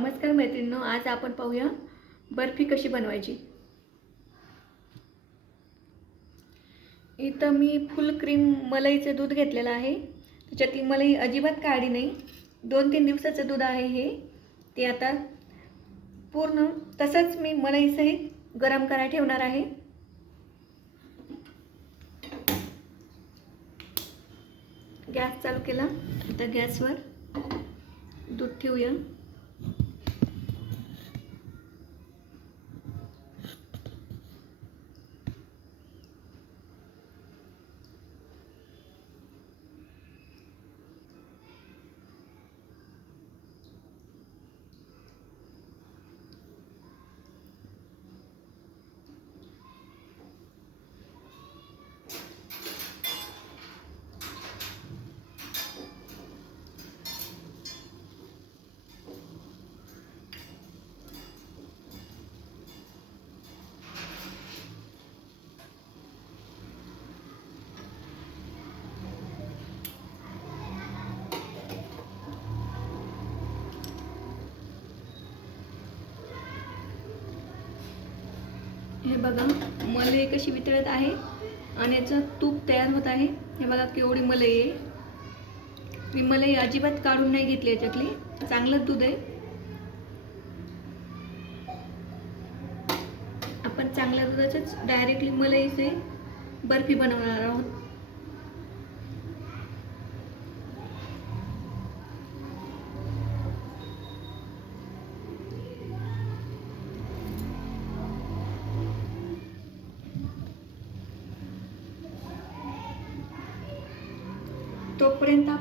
नमस्कार मैत्रिणींनो आज आपण पाहूया बर्फी कशी बनवायची. इथं मी फुल क्रीम मलईचं दूध घेतलेलं आहे. त्याच्यातली मलई अजिबात काढी नाही. दोन तीन दिवसाचं दूध आहे हे. ते आता पूर्ण तसंच मी मलईसहित गरम करा ठेवणार आहे. गॅस चालू केला. आता गॅसवर दूध ठेवूया. हे बघा मलई कशी वितळत आहे आणि याचं तूप तयार होत आहे. हे बघा केवढी मलई आहे. मी मलई अजिबात काढून नाही घेतली याच्यातली. चांगलंच दूध आहे. आपण चांगल्या दुधाच्याच डायरेक्टली मलईचे बर्फी बनवणार आहोत.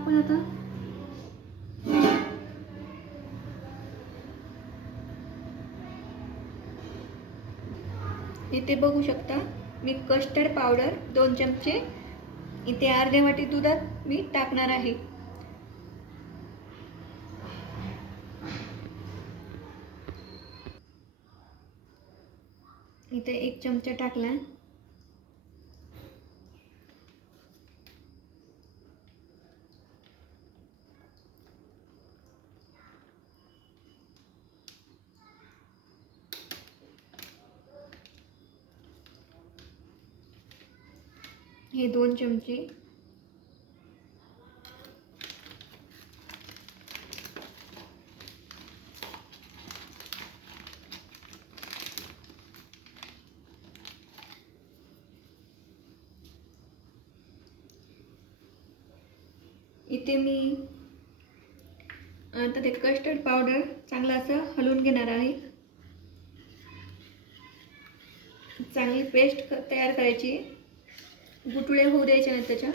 आपण आता. इथे बघू शकता मी कस्टर्ड पावडर दोन चमचे इथे अर्ध्या वाटी दुधात मी टाकणार आहे. इथे एक चमचा टाकला. हे दोन चमचे. इथे मी आता ते कस्टर्ड पावडर चांगलं असं हलवून घेणार आहे. चांगली पेस्ट तयार करायची. गुटुळे होऊ द्यायचे आहेत त्याच्या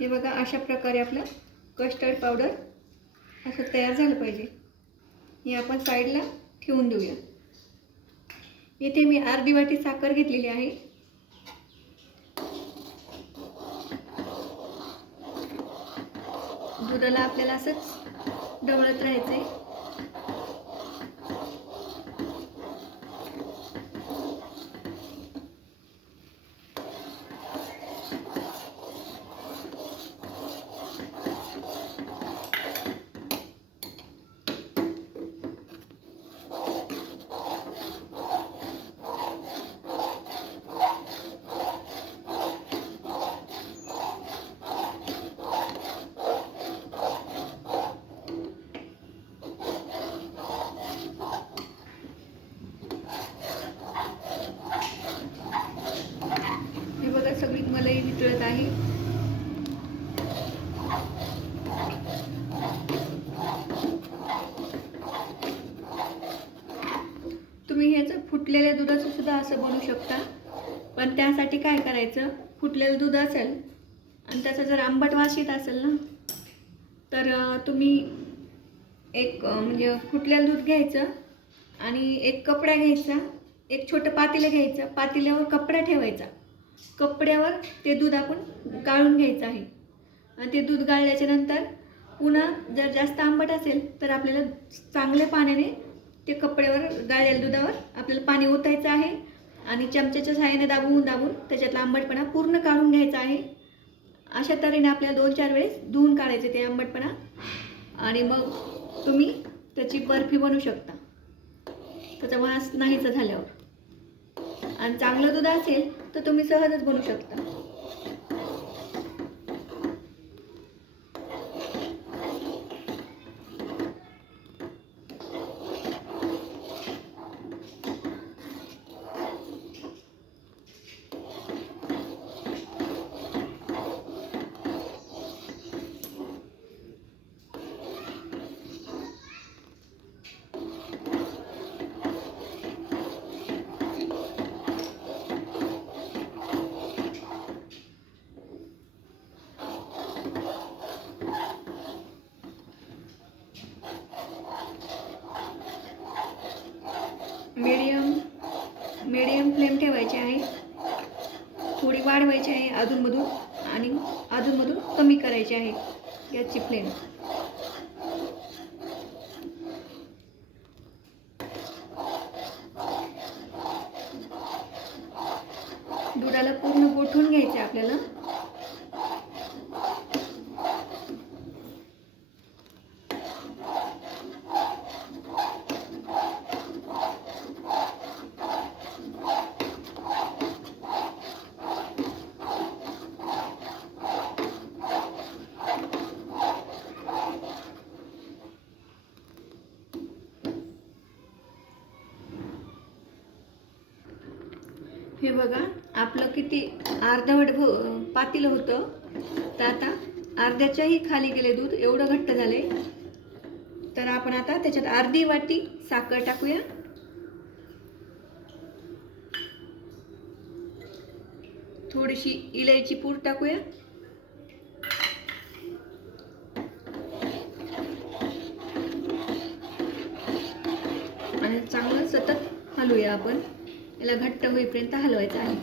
हे बघा अशा प्रकारे आपलं कस्टर्ड पावडर असं तयार झालं पाहिजे. हे आपण साईडला ठेवून देऊया. इथे मी अर्धी वाटी साखर घेतलेली आहे. दुधाला आपल्याला असंच ढवळत राहायचं आहे बघा सगळी मलई वितळत आहे तुम्ही ह्याचं फुटलेल्या दुधाचं सुद्धा असं बनवू शकता. पण त्यासाठी काय करायचं? फुटलेलं दूध असेल आणि त्याचा जर आंबट वास येत असेल ना तर तुम्ही एक म्हणजे फुटलेलं दूध घ्यायचं आणि एक कपडा घ्यायचा एक छोटं पातेलं घ्यायचं. पातेल्यावर कपडा ठेवायचा. कपड्यावर ते दूध आपण गाळून घ्यायचं आहे. आणि ते दूध गाळल्याच्या नंतर पुन्हा जर जास्त आंबट असेल तर आपल्याला चांगल्या पाण्याने ते कपड्यावर गाळलेल्या दुधावर आपल्याला पाणी ओतायचं आहे आणि चमच्याच्या सहाय्याने दाबून दाबून त्याच्यातला आंबटपणा पूर्ण काढून घ्यायचा आहे. अशा तऱ्हेने आपल्याला दोन चार वेळेस धुवून काढायचे ते आंबटपणा. आणि मग तुम्ही त्याची बर्फी बनवू शकता. त्याचा वास नाहीचा झाल्यावर. आणि चांगलं दूध असेल तर तुम्ही सहजच बनवू शकता मीडियम मीडियम फ्लेम ठेवायची आहे थोडी वाढवायची आहे अधूनमधून आणि अधूनमधून कमी करायची आहे या फ्लेम दुधाला पूर्ण गोठून घ्यायचे आपल्याला हे बघा आपलं किती अर्धवट भ पातील होतं. तर आता अर्ध्याच्याही खाली गेले दूध एवढं घट्ट झाले. तर आपण आता त्याच्यात अर्धी वाटी साखर टाकूया. थोडीशी इलायची पूड टाकूया. आणि चांगलं सतत हलूया आपण. याला घट्ट होईपर्यंत हलवायचं आहे.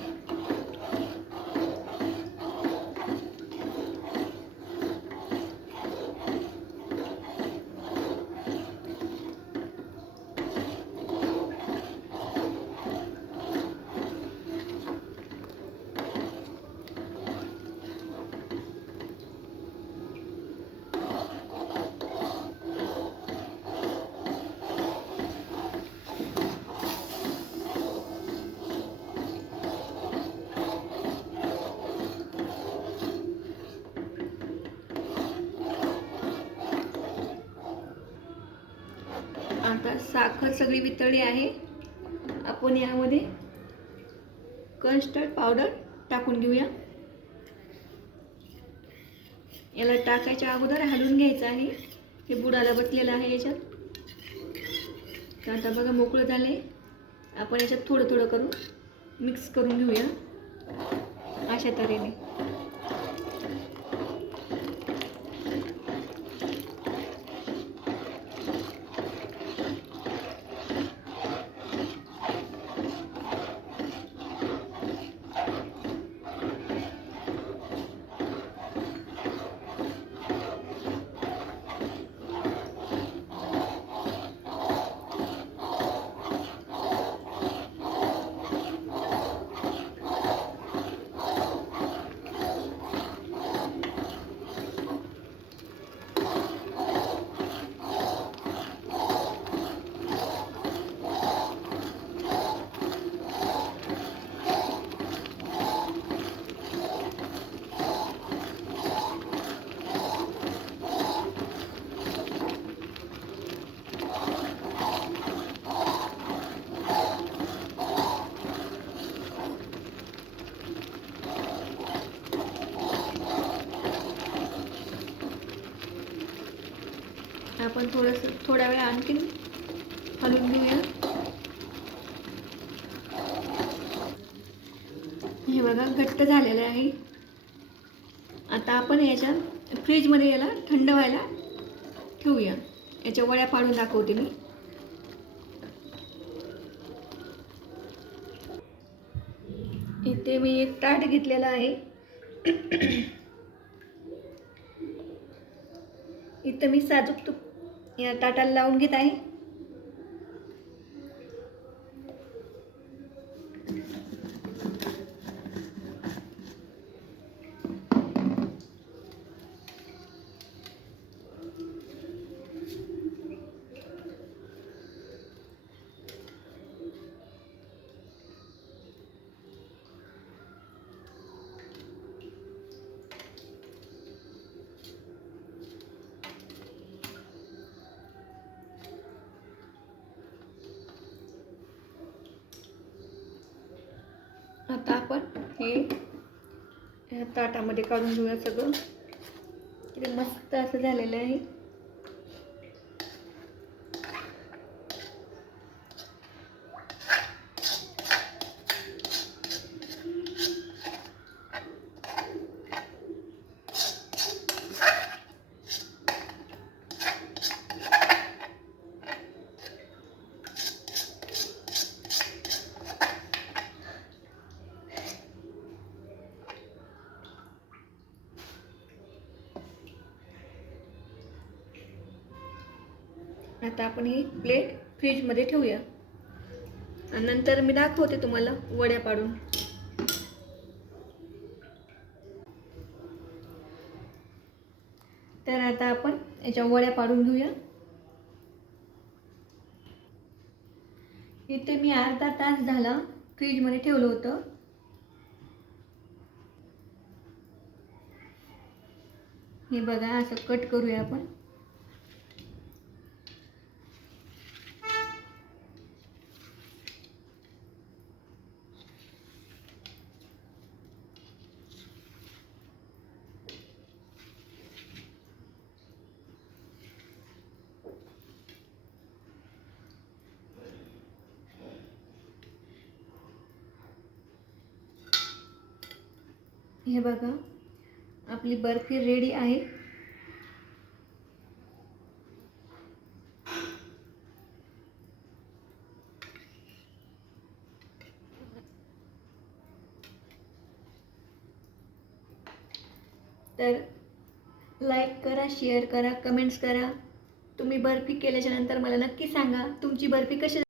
आता साखर सगळी वितळली आहे. आपण यामध्ये कन्स्टर्ड पावडर टाकून घेऊया. याला टाकायच्या अगोदर हलवून घ्यायचं आहे. हे बुडाला बसलेलं आहे याच्यात. तर आता बघा मोकळं झालं आहे आपण याच्यात थोडं थोडं करून मिक्स करून घेऊया. अशा तऱ्हेने. आपण थोडंसं थोड्या वेळ आणखीन हलवून घेऊया. हे बघा घट्ट झालेलं आहे. आता आपण याच्या फ्रीजमध्ये याला थंड व्हायला ठेवूया. याच्या वड्या पाडून दाखवते मी. इथे मी एक ताट घेतलेला आहे. इथं मी साजूक तूप या ताटाला लावून घेत आहे. आता आपण हे ह्या ताटामध्ये काढून घेऊया सगळं. किती मस्त असं झालेलं आहे. आता आपण ही प्लेट फ्रीजमध्ये ठेवूया. आणि नंतर मी दाखवते तुम्हाला वड्या पाडून. तर आता आपण याच्या वड्या पाडून घेऊया. इथे मी अर्धा तास झाला फ्रीजमध्ये ठेवलं होतं. हे बघा असं कट करूया आपण. हे बघा. आपली बर्फी रेडी आहे. तर लाईक करा शेअर करा कमेंट्स करा. तुम्ही बर्फी केल्याच्यानंतर मला नक्की सांगा तुमची बर्फी कशी